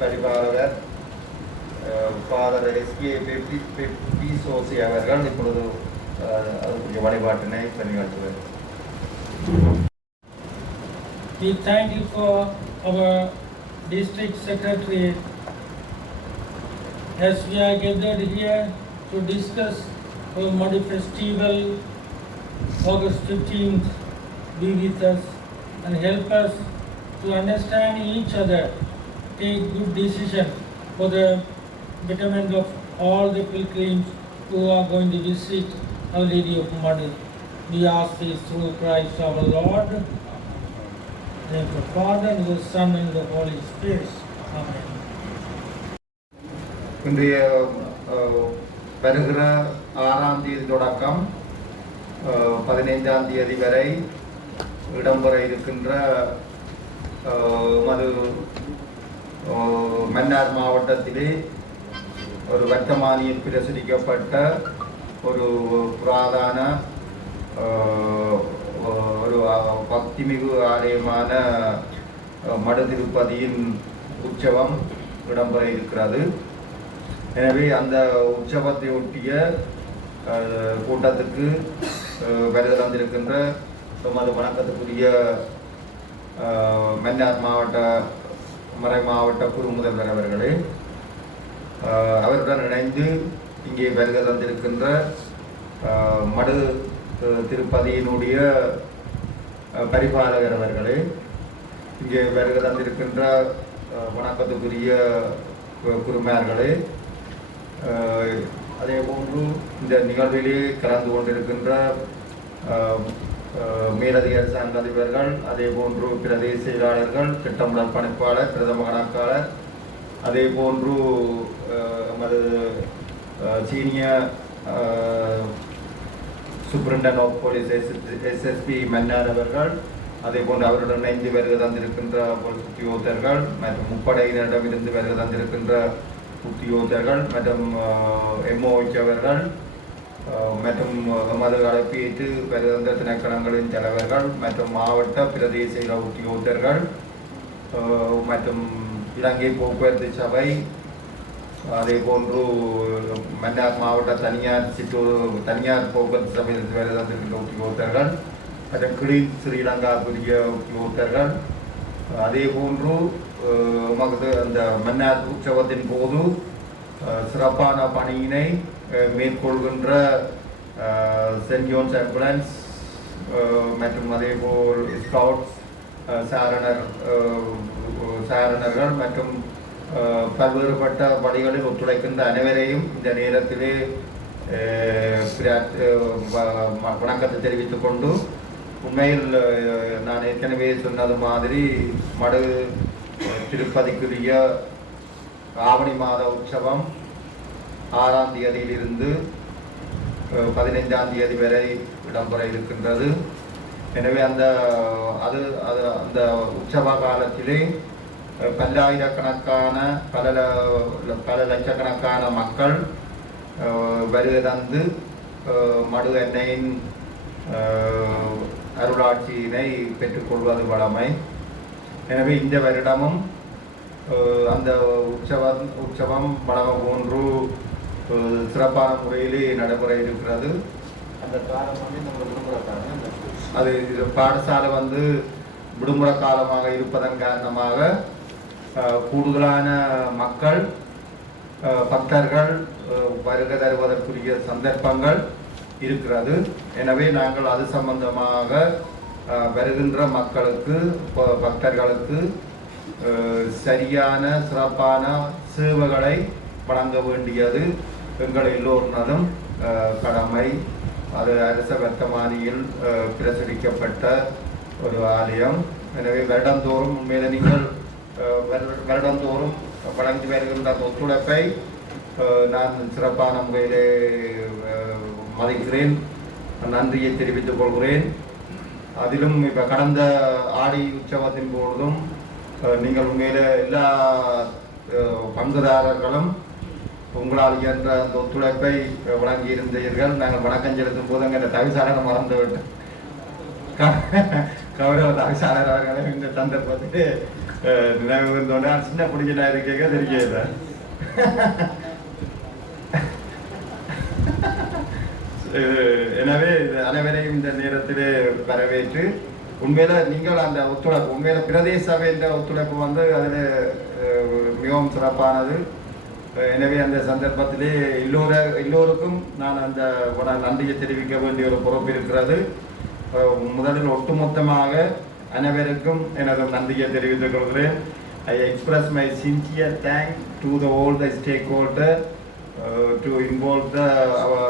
பரிபாலகர் father SK பிசோசி அவர்கள் இப்பொழுது அதுக்குரிய வழிபாட்டினை நிகழ்த்துவார். We thank you for our district secretary as we are gathered here to discuss our Madi festival. August 15th, be with us and help us to understand each other, take good decision for the betterment of all the pilgrims who are going to visit Our Lady of Madi. We ask this through Christ our Lord. In the name of the Father, and the Son, and the Holy Spirit. Amen. இன்றைய வருகிற 6ஆம் தேதி தொடக்கம் 15ஆம் தேதி வரை இடம்பெற இருக்கின்ற மன்னார் மாவட்டத்திலே ஒரு வர்த்தமானியில் பிரசுரிக்கப்பட்ட ஒரு புராதான ஒரு பக்திமிகு ஆலயமான மடு திருப்பதியின் உற்சவம் இடம்பெற இருக்கிறது. எனவே அந்த உற்சவத்தை ஒட்டிய கூட்டத்துக்கு வருகை தந்திருக்கின்ற நமது வணக்கத்துக்குரிய மன்னார் மாவட்ட மறை மாவட்ட குரு முதல்வர் அவர்களே, அவருடன் இணைந்து இங்கே வருகை தந்திருக்கின்ற மடு திருப்பதியினுடைய பரிபாலகர் அவர்களே, இங்கே வருகை தந்திருக்கின்ற வணக்கத்துக்குரிய குருமார்களே, அதே போன்று இந்த நிகழ்விலே கலந்து கொண்டிருக்கின்ற மேலதிகாரி சார்ந்த அதிபர்கள், அதே போன்று பிரதேச செயலாளர்கள், திட்டமிடல் பணிப்பாளர், பிரதம கணக்காளர், அதே போன்று நமது senior superintendent of police SSP Mannar அவர்கள், அதே போன்று அவருடன் இணைந்து வருகை தந்திருக்கின்ற உத்தியோகத்தர்கள் மற்றும் முப்படையினரிடமிருந்து வருகை தந்திருக்கின்ற உத்தியோகத்தர்கள் மற்றும் எம்ஓஹெச் அவர்கள் மற்றும் மது அழைப்பேற்று வருகை தந்த திணைக்களங்களின் தலைவர்கள் மற்றும் மாவட்ட பிரதேச உத்தியோகத்தர்கள் மற்றும் இலங்கை போக்குவரத்து சபை, அதே போன்று மன்னார் மாவட்ட தனியார் போக்குவரத்து சபையிலிருந்து வருகை தந்திருக்கின்ற உத்தியோகத்தர்கள் மற்றும் கிளீன் ஸ்ரீலங்கா புதிய உத்தியோகத்தர்கள், அதே போன்று அந்த மன்னார் உற்சவத்தின் போது சிறப்பான பணியினை மேற்கொள்கின்ற சென்ட் ஜோன்ஸ் ஆம்புலன்ஸ் மற்றும் அதேபோல் ஸ்கவுட்ஸ் சாரணர்கள் மற்றும் பல்வேறுபட்ட பணிகளில் ஒத்துழைக்கின்ற அனைவரையும் இந்த நேரத்திலே வணக்கத்தை தெரிவித்துக் கொண்டு, உண்மையில் நான் ஏற்கனவே சொன்னது மாதிரி மடு திருப்பதிக்குரிய ஆவணி மாத உற்சவம் 6ஆம் தேதியிலிருந்து 15ஆம் தேதி வரை இடம்பெற இருக்கின்றது. எனவே அந்த உற்சவ காலத்திலே பல்லாயிரக்கணக்கான பல லட்சக்கணக்கான மக்கள் வருகை தந்து மடு எண்ணெயின் அருளாட்சியினை பெற்றுக்கொள்வது வழமை. எனவே இந்த வருடமும் அந்த உற்சவம் வழமை போன்று சிறப்பான முறையிலே நடைமுறை இருக்கிறது. அந்த காலம் நம்ம விடுமுறை காலம், அது பாடசாலை விடுமுறை காலமாக இருப்பதன் காரணமாக கூடுதலான மக்கள் பக்தர்கள் வருகை தருவதற்குரிய சந்தர்ப்பங்கள் இருக்கிறது. எனவே நாங்கள் அது சம்பந்தமாக வருகின்ற மக்களுக்கு பக்தர்களுக்கு சரியான சிறப்பான சேவைகளை வழங்க வேண்டியது எங்கள் எல்லோருனதும் கடமை. அது அரச வர்த்தமானியில் பிரசுரிக்கப்பட்ட ஒரு ஆலயம். எனவே வருடந்தோறும் உண்மையில நீங்கள் வருடந்தோறும் வழங்கி வருகின்ற அந்த ஒத்துழைப்பை நான் சிறப்பான முறையிலே மதிக்கிறேன், நன்றியை தெரிவித்துக் கொள்கிறேன். அதிலும் இப்போ கடந்த ஆடி உற்சவத்தின் பொழுதும் நீங்கள் உண்மையில எல்லா பங்குதாரர்களும் உங்களால் இயன்ற அந்த ஒத்துழைப்பை வழங்கியிருந்தீர்கள். நாங்கள் வணக்கம் செலுத்தும் போது எங்கள் தவிசாளரை மறந்துவிட்டோம். கௌரவ தவிசாளர் அவர்களை இந்த சந்தர்ப்பத்தில் நினைவு வந்தோடனே சின்ன பிடிச்ச நான் இருக்கேங்க தெரியல. எனவே அனைவரையும் இந்த நேரத்திலே வரவேற்று உண்மையில நீங்கள் அந்த ஒத்துழைப்பு உண்மையில பிரதேச சபை என்ற ஒத்துழைப்பு வந்து அதில் மிகவும் சிறப்பானது. எனவே அந்த சந்தர்ப்பத்திலே எல்லோருக்கும் நான் அந்த நன்றியை தெரிவிக்க வேண்டிய ஒரு பொறுப்பு இருக்கிறது. முதலில் ஒட்டுமொத்தமாக அனைவருக்கும் எனது நன்றியை தெரிவித்துக் கொள்கிறேன். I express my sincere thanks to all the stakeholders to involve our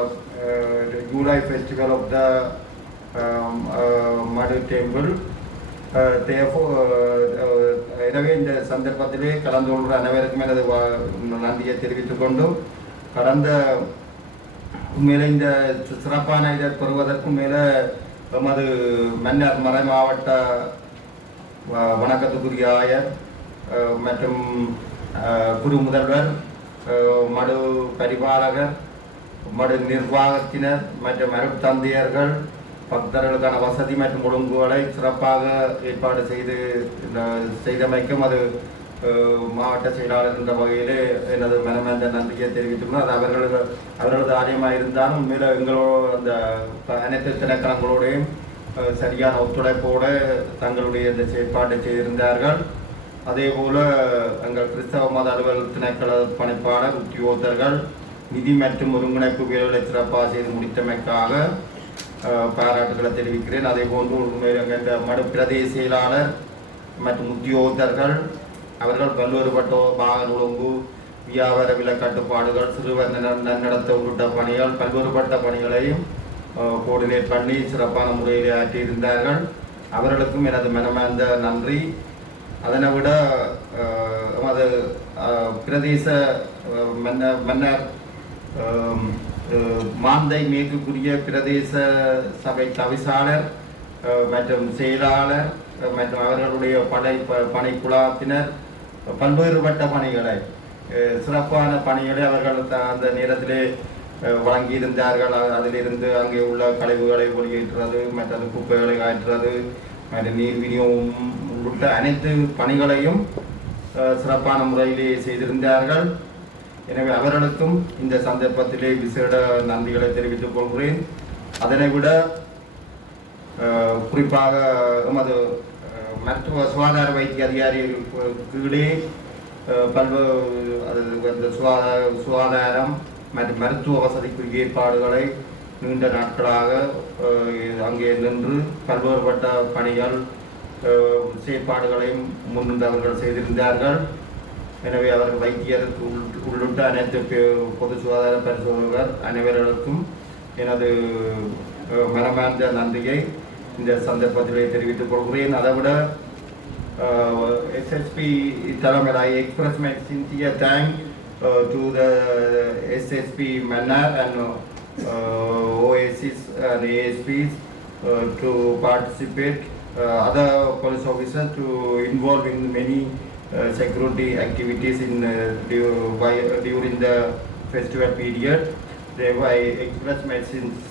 July festival of the Madu Temple. எனவே இந்த சந்தர்ப்பத்திலே கலந்து கொள்கிற அனைவருக்கும் எனது நன்றியை தெரிவித்துக் கொண்டு கடந்த உண்மையில இந்த சிறப்பான இதை பெறுவதற்கும் மேலே எமது மன்னர் மறை மாவட்ட வணக்கத்துக்குரிய ஆயர் மற்றும் குரு முதல்வர் மடு பரிபாலகர் மடு நிர்வாகத்தினர் மற்றும் அருட்தந்தையர்கள் பக்தர்களுக்கான வசதி மற்றும் ஒழுங்குகளை சிறப்பாக ஏற்பாடு செய்தமைக்கும் அது மாவட்ட செயலாளர் என்ற வகையிலே எனது மனமார்ந்த நன்றியை தெரிவித்துள்ளோம். அது அவர்களது ஆலயமாக இருந்தாலும் உண்மையில் எங்களோட அந்த அனைத்து திணைக்களங்களோடையும் சரியான ஒத்துழைப்போடு தங்களுடைய இந்த செயற்பாட்டை செய்திருந்தார்கள். அதே போல எங்கள் கிறிஸ்தவ மத அலுவல் திணைக்கள பணிப்பாளர் உத்தியோகத்தர்கள் நிதி மற்றும் ஒருங்கிணைப்பு வேலைகளை சிறப்பாக செய்து முடித்தமைக்காக பாராட்டுகளை தெரிவிக்கிறேன். அதே போன்று உண்மையில் மடு பிரதேச செயலாளர் மற்றும் உத்தியோகத்தர்கள் அவர்கள் பல்வேறுபட்ட வாகன ஒழுங்கு வியாபார விலை கட்டுப்பாடுகள் சிறுவர் நன்னடத்த உள்ளிட்ட பணிகள் பல்வேறுபட்ட பணிகளையும் கோஆர்டினேட் பண்ணி சிறப்பான முறையில் ஆற்றியிருந்தார்கள். அவர்களுக்கும் எனது மனமார்ந்த நன்றி. அதனை விட அது பிரதேச மன்னர் மாந்தை மேற்குரிய பிரதேச சபை தவிசாளர் மற்றும் செயலாளர் மற்றும் அவர்களுடைய பணிக்குழாத்தினர் பல்வேறுபட்ட பணிகளை சிறப்பான பணிகளை அவர்கள் அந்த நேரத்திலே வழங்கியிருந்தார்கள். அதிலிருந்து அங்கே உள்ள கழிவுகளை வெளியேற்றுறது மற்றது குப்பைகளை ஆற்றுறது மற்றும் நீர் விநியோகம் உள்ளிட்ட அனைத்து பணிகளையும் சிறப்பான முறையிலே செய்திருந்தார்கள். எனவே அவர்களுக்கும் இந்த சந்தர்ப்பத்திலே விசேட நன்றிகளை தெரிவித்துக் கொள்கிறேன். அதனை விட குறிப்பாக எமது மருத்துவ சுகாதார வைத்திய அதிகாரிகள் கீழே பல்வேறு சுகாதாரம் மற்றும் மருத்துவ வசதிக்குரிய ஏற்பாடுகளை நீண்ட நாட்களாக அங்கே நின்று பல்வேறுபட்ட பணிகள் செயற்பாடுகளையும் முன்னின்றவர்கள் செய்திருந்தார்கள். எனவே அவர்கள் வைத்தியர் உள்ளிட்ட அனைத்து பொது சுகாதார பரிசோதகர் அனைவர்களுக்கும் எனது மனமார்ந்த நன்றியை இந்த சந்தர்ப்பத்திலே தெரிவித்துக் கொள்கிறேன். அதை விட SSP தலைமையில் I express my sincere thanks to the SSP Mannar and OACs and ASPs to participate, other police officers to involve in many security activities in during the festival period. Therefore, I express my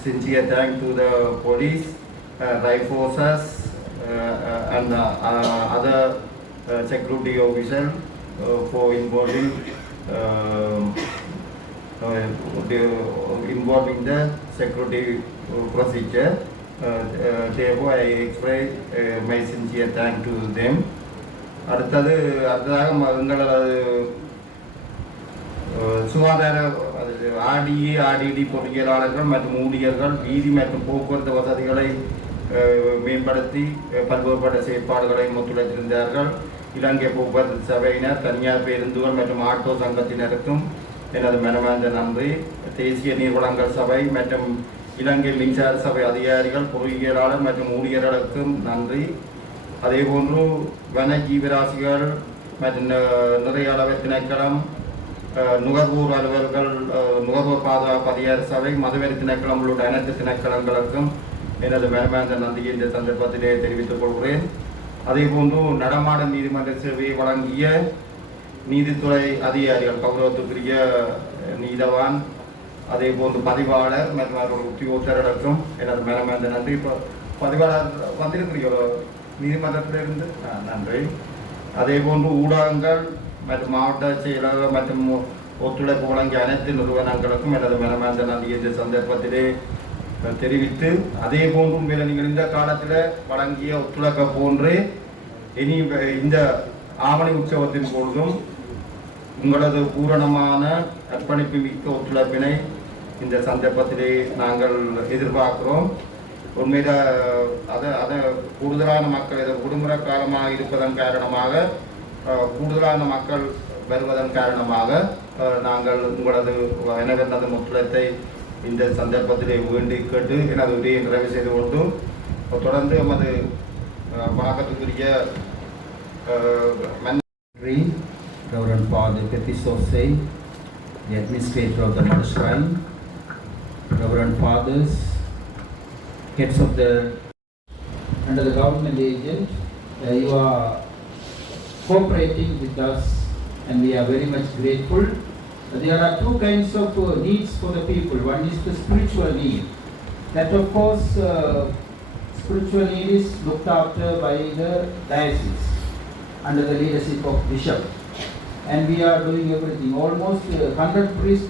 sincere thanks to the police, rifle forces, and other security officials for involving the security procedure. Therefore, I express my sincere thanks to them. அடுத்ததாக எங்களது சுகாதார RTT பொறியியலாளர்கள் மற்றும் ஊழியர்கள் வீதி மற்றும் போக்குவரத்து வசதிகளை மேம்படுத்தி பல்வேறுபட்ட செயற்பாடுகளை ஒத்துழைத்திருந்தார்கள். இலங்கை போக்குவரத்து சபையினர், தனியார் பேருந்துகள் மற்றும் ஆட்டோ சங்கத்தினருக்கும் எனது மனமார்ந்த நன்றி. தேசிய நீர்வளங்கள் சபை மற்றும் இலங்கை மின்சார சபை அதிகாரிகள், பொறியியலாளர் மற்றும் ஊழியர்களுக்கும் நன்றி. அதேபோன்று வன ஜீவராசிகள் மற்றும் நிறைய அளவு திணைக்களம், நுகர்வோர் அலுவலர்கள், நுகர்வோர் பாதுகாப்பு அதிகார சபை, மதுவெறி திணைக்களம் உள்ளிட்ட அனைத்து திணைக்களங்களுக்கும் எனது மனமார்ந்த நன்றியை இந்த சந்தர்ப்பத்திலே தெரிவித்துக் கொள்கிறேன். அதேபோன்று நடமாடும் நீதிமன்ற சேவையை வழங்கிய நீதித்துறை அதிகாரிகள், கௌரவத்துக்குரிய நீதவான், அதேபோன்று பதிவாளர் மற்றும் அவர்கள் உத்தியோகத்தர்களுக்கும் எனது மனமார்ந்த நன்றி. இப்போ பதிவாளர் வந்திருக்கிறீங்களோ நீதிமன்றத்திலிருந்து? நன்றி. அதேபோன்று ஊடகங்கள் மற்றும் மாவட்ட செயலாளர் மற்றும் ஒத்துழைப்பு வழங்கிய அனைத்து நிறுவனங்களுக்கும் எனது மனமார்ந்த நன்றியை இந்த சந்தர்ப்பத்திலே தெரிவித்து, அதே போன்றும் நீங்கள் இந்த காலத்தில் வழங்கிய ஒத்துழைப்பை போன்று இனி இந்த ஆவணி உற்சவத்தின் பொழுதும் உங்களது பூரணமான அர்ப்பணிப்பு மிக்க ஒத்துழைப்பினை இந்த சந்தர்ப்பத்திலே நாங்கள் எதிர்பார்க்கிறோம். உண்மையில அதை கூடுதலான மக்கள் இதை விடுமுறை காலமாக இருப்பதன் காரணமாக கூடுதலான மக்கள் வருவதன் காரணமாக நாங்கள் உங்களது எனது ஒத்துழைப்பை இந்த சந்தர்ப்பத்திலே வேண்டி கேட்டு எனது உரையை நிறைவு செய்து கொண்டு தொடர்ந்து எமது வணக்கத்துக்குரிய Reverend Father Pepisosei, the administrator of the Mother Shrine, Reverend Fathers, heads of the under the government agent, you are cooperating with us and we are very much grateful. There are two kinds of needs for the people. One is the spiritual need. That of course, spiritual need is looked after by the diocese under the leadership of Bishop. And we are doing everything. Almost 100 priests